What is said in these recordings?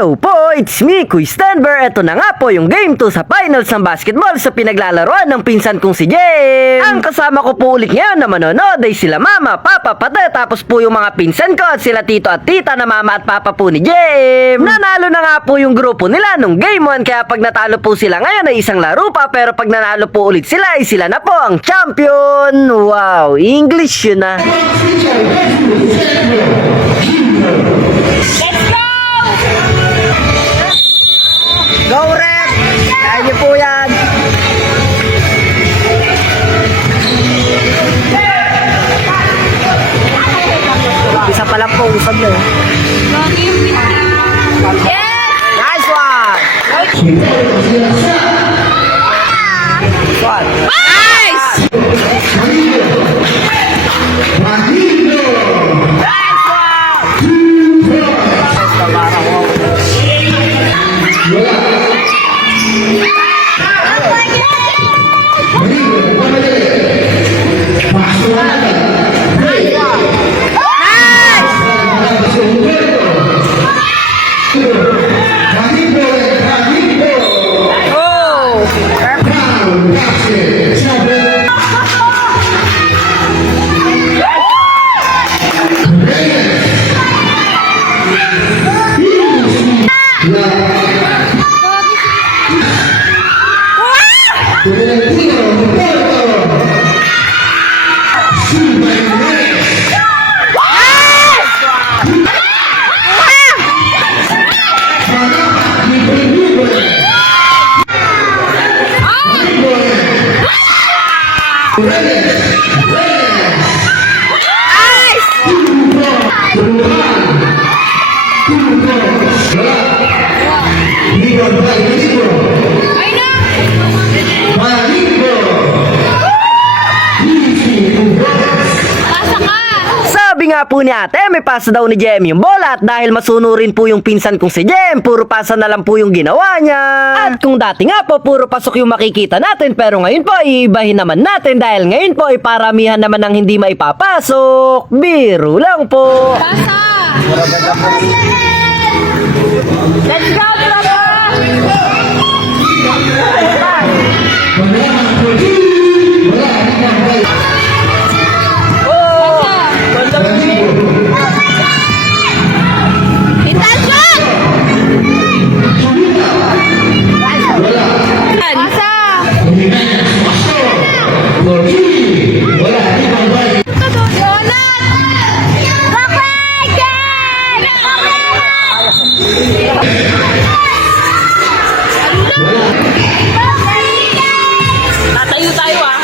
Hello po, it's me, Quiz Denver. Ito na nga po yung Game 2 sa finals ng basketball sa pinaglalaroan ng pinsan kong si Jem. Ang kasama ko po ulit ngayon na manonood ay sila mama, papa, pate, tapos po yung mga pinsan ko at sila tito at tita na mama at papa po ni Jem. Nanalo na nga po yung grupo nila nung Game 1, kaya pag natalo po sila ngayon ay isang laro pa, pero pag nanalo po ulit sila ay sila na po ang champion. Wow, English yun na. Go Red! Kaya niyo po yan! Isa pa lang po, usap na. Nice one! Nice! Sabi nga po ni ate, may pasa daw ni Jem yung bola, at dahil masunurin po yung pinsan kong si Jem, puro pasa na lang po yung ginawa niya. At kung dati nga po, puro pasok yung makikita natin, pero ngayon po, iibahin naman natin dahil ngayon po ay paramihan naman ng hindi maipapasok. Biro lang po. Pasa! Let's go, tatayo tayo ah.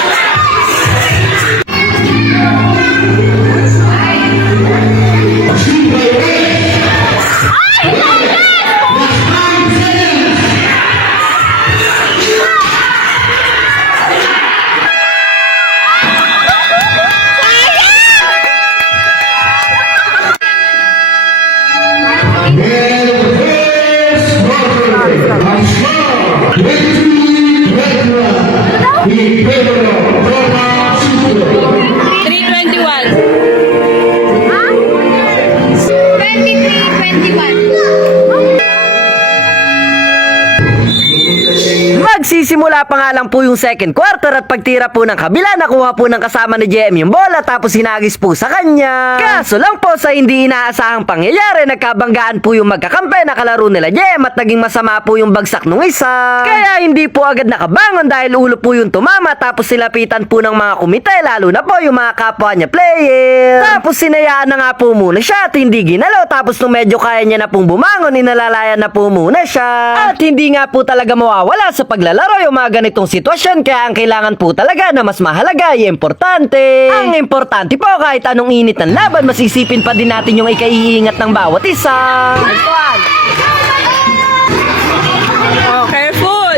Magsisimula pa nga lang po yung second quarter, at pagtira po ng kabila, nakuha po ng kasama ni Jem yung bola tapos hinagis po sa kanya. Kaso lang po, sa hindi inaasahang pangyayari, nagkabanggaan po yung magkakampi na kalaro nila Jem at naging masama po yung bagsak nung isa. Kaya hindi po agad nakabangon dahil ulo po yung tumama, tapos silapitan po ng mga kumite, lalo na po yung mga kapwa niya player. Tapos sinayaan na nga po muna siya at hindi ginalaw, tapos nung medyo kaya niya na pong bumangon, inalalayan na po muna siya. At hindi nga po talaga mawawala sa paglalaro yung mga ganitong sitwasyon, kaya ang kailangan po talaga na mas mahalaga ay importante. Ang importante po, kahit anong init ng laban, masisipin pa din natin yung ikaiingat ng bawat isa. Oh, careful!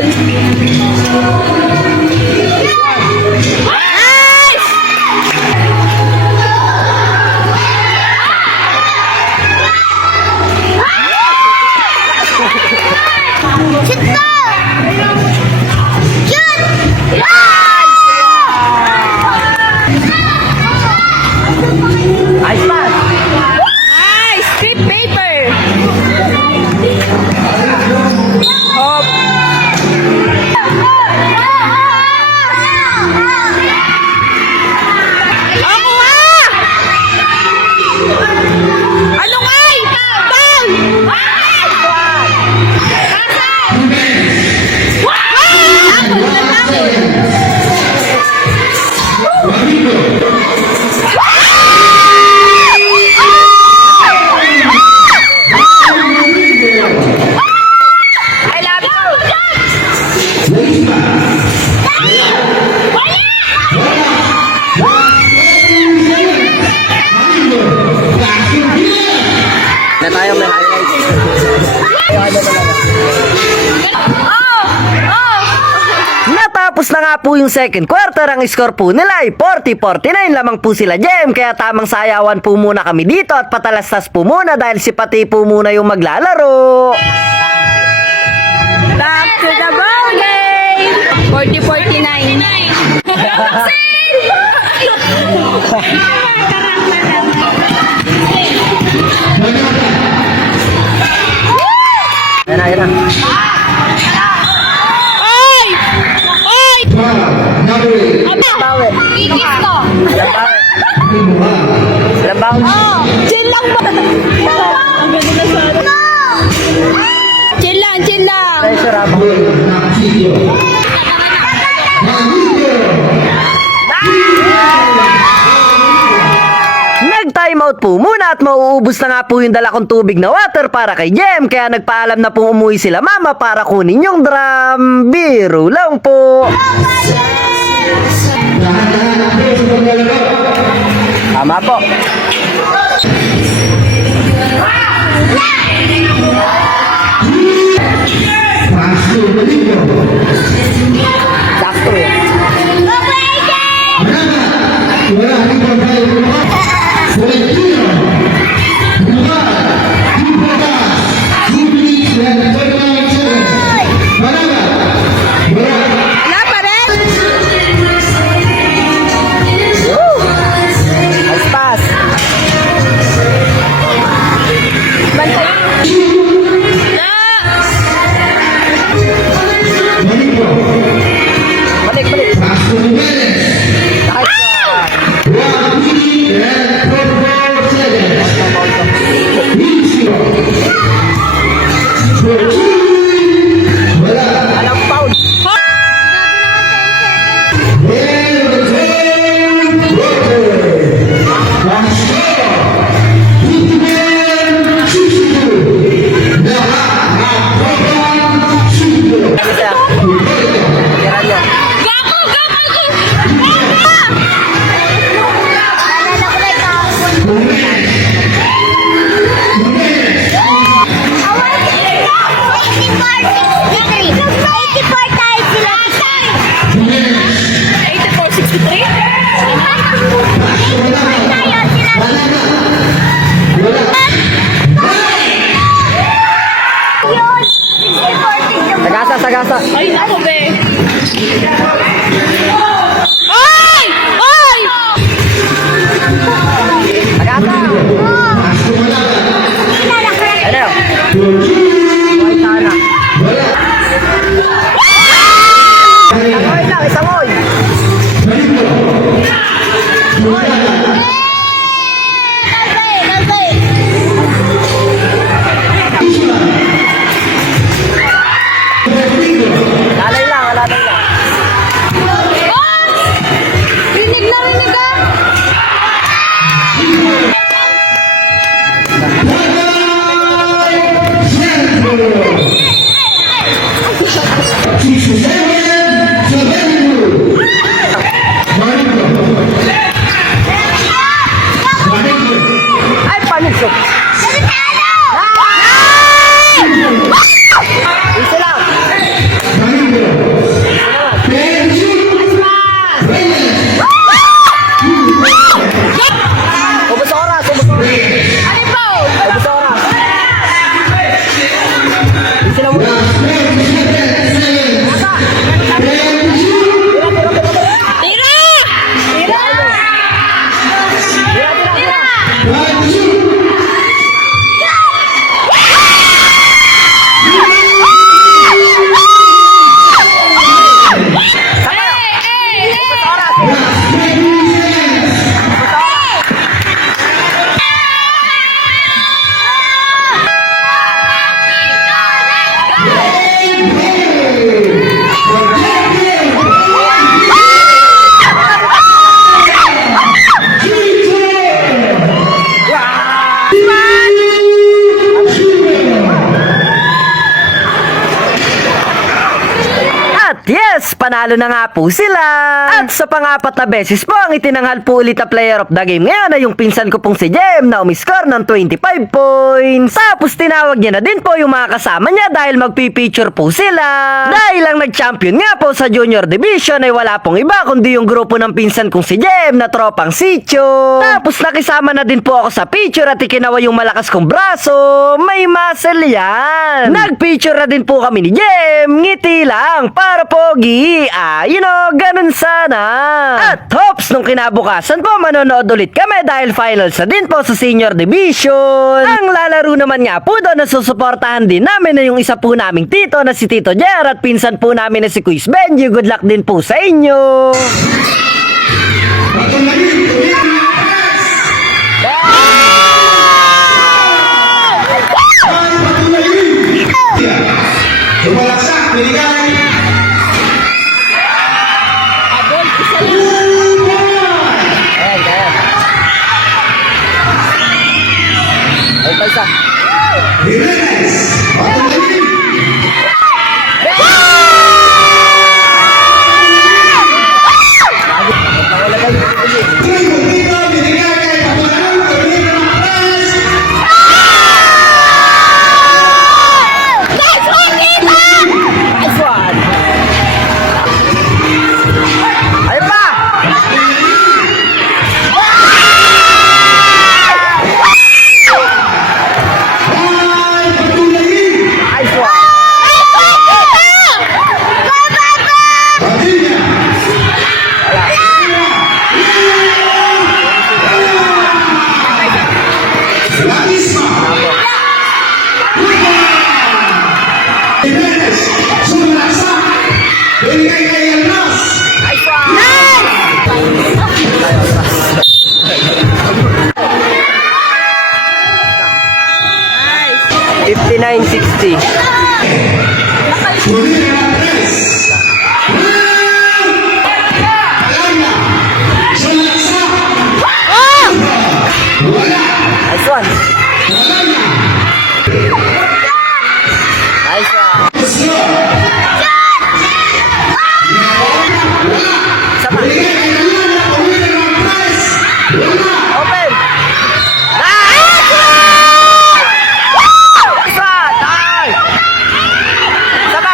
Nice pass! Nice! Street paper! Tapos na nga po yung second quarter, ang score po nila ay 40-49 lamang po sila GM. Kaya tamang sayawan po muna kami dito at patalastas po muna dahil si Pati po muna yung maglalaro. Back to the ball game. 40-49. Ayan na. Oy! Oy! Bawi. Igis ko. Ilang bawi? Chill lang ba? Ang ganda na sana. Chill lang, chill lang. Pressure habang. Nag-time out po muna at mauubos na nga po yung dala kong tubig na water para kay Jem. Kaya nagpaalam na po umuwi sila mama para kunin yung drum. Biro lang po. Tama po. Sakto eh. Wala pa rin. Nice pass. Balik, balik. Walang foul. Isa. Tira niya. Sagasa, sagasa. Ay, ako be. Ay! Ay! Sagasa. Ano? Ay, sana. Isangoy lang, isangoy. Lalay lang, lalay lang. Rinig na rinig ah! Ay, panig ko. Isa lang. Ubus oras, ubus oras. Ano po? Ubus oras. Isa lang muna. Tira! Tira! Tira, tira, tira. panalo na nga po sila. At sa pang-apat na beses po ang itinanghal po ulit na player of the game ngayon ay yung pinsan ko pong si Jem na umiscore ng 25 points. Tapos tinawag niya na din po yung mga kasama niya dahil magpipicture po sila. Dahil ang nag-champion nga po sa junior division ay wala pong iba kundi yung grupo ng pinsan kong si Jem na tropang Sityo. Tapos nakisama na din po ako sa picture at ikinawa yung malakas kong braso. May muscle yan. Nag-picture na din po kami ni Jem. Ngiti lang para pogi. Ganun sana. At hopes nung kinabukasan po manonood ulit kami dahil finals na din po sa senior division. Ang lalaro naman nga po doon na susuportahan din namin na yung isa po naming tito na si Tito Jer at pinsan po namin na si Quiz Benji. Good luck din po sa inyo. Lumalaksak, niligay. Abol, isa lang. Ay, paisa. Jimenez, patuloy. Trinco, niligay. Patuloy, tuloy ng press. Nice one. Ayun pa. Nice one. Padilla. Latisma. Jimenez, sumalaksak. Binigay kay Elmas. Nice one. Nice. 59-60. Tuloy ng press. Alaya. Sumalaksak. Wala. Nice one. Alaya. Nice one. Slow. Sama. Binigay kay Alaya. Tuloy ng press. Wala. Open. Nice one. Nice one. Nice. Sama.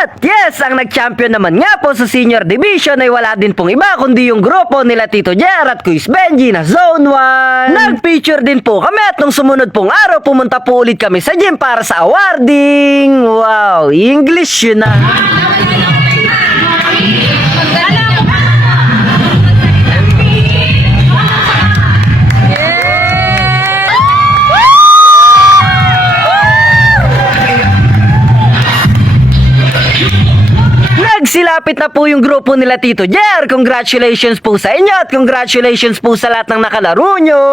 At yes, ang nag-champion naman nga po sa senior division ay wala din pong iba kundi yung grupo nila Tito Jer at Quiz Benji na Zone 1. Nag-feature din po kami at nung sumunod pong araw pumunta po ulit kami sa gym para sa awarding. Wow, English yun na. Nagsilapit na po yung grupo nila Tito Jer. Congratulations po sa inyo at congratulations po sa lahat ng nakalaro nyo.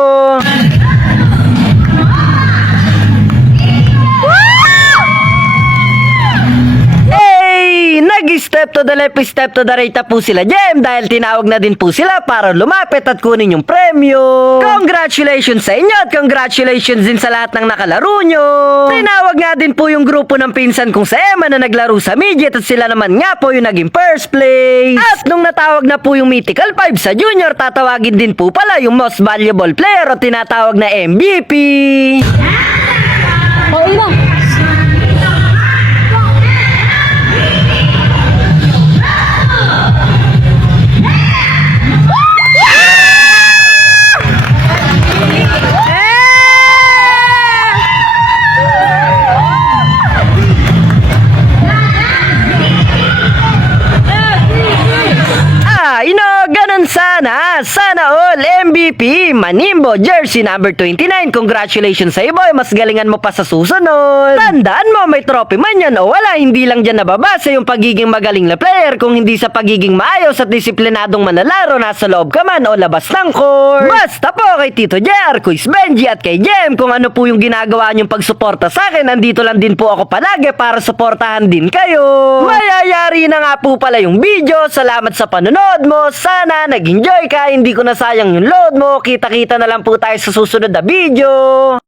Hey! Nag-step to the left, step to the right na po sila Jem dahil tinawag na din po sila para lumapit at kunin yung premyo. Congratulations sa inyo at congratulations din sa lahat ng nakalaro nyo. Tinawag nga din po yung grupo ng pinsan kong sa Emma na naglaro sa midget at sila naman nga po yung naging first place. At nung natawag na po yung Mythical 5 sa junior, tatawagin din po pala yung most valuable player o tinatawag na MVP. Okay na. Ganun sana. Sana all MVP PPE Manimbo Jersey number 29. Congratulations sa boy, mas galingan mo pa sa susunod. Tandaan mo, may trophy man yan o wala, hindi lang dyan nababasa yung pagiging magaling na player, kung hindi sa pagiging maayos at disiplinadong manlalaro, nasa loob ka man o labas ng court. Basta po kay Tito JR, Kuis Benji at kay Jem, kung ano po yung ginagawa niyong pagsuporta sa akin, nandito lang din po ako palagi para suportahan din kayo. Mayayari na nga po pala yung video. Salamat sa panonood mo. Sana nag-enjoy ka, hindi ko nasayang yung load mo. Kita-kita na lang po tayo sa susunod na video.